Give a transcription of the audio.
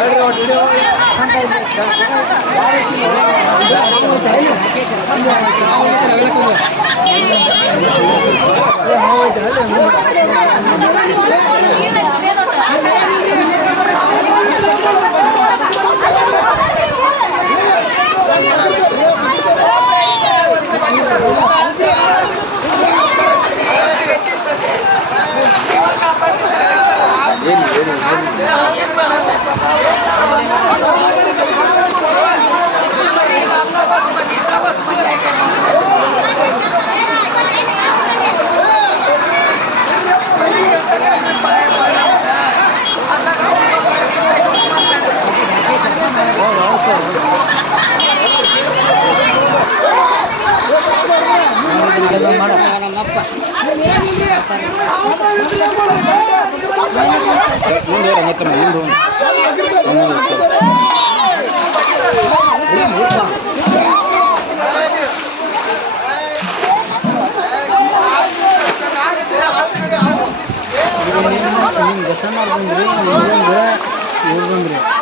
video ಮಾಡ್ದಂಗ್ರಿ ಇವ್ರದಂದ್ರಿ ಇವ್ರದಂದ್ರಿ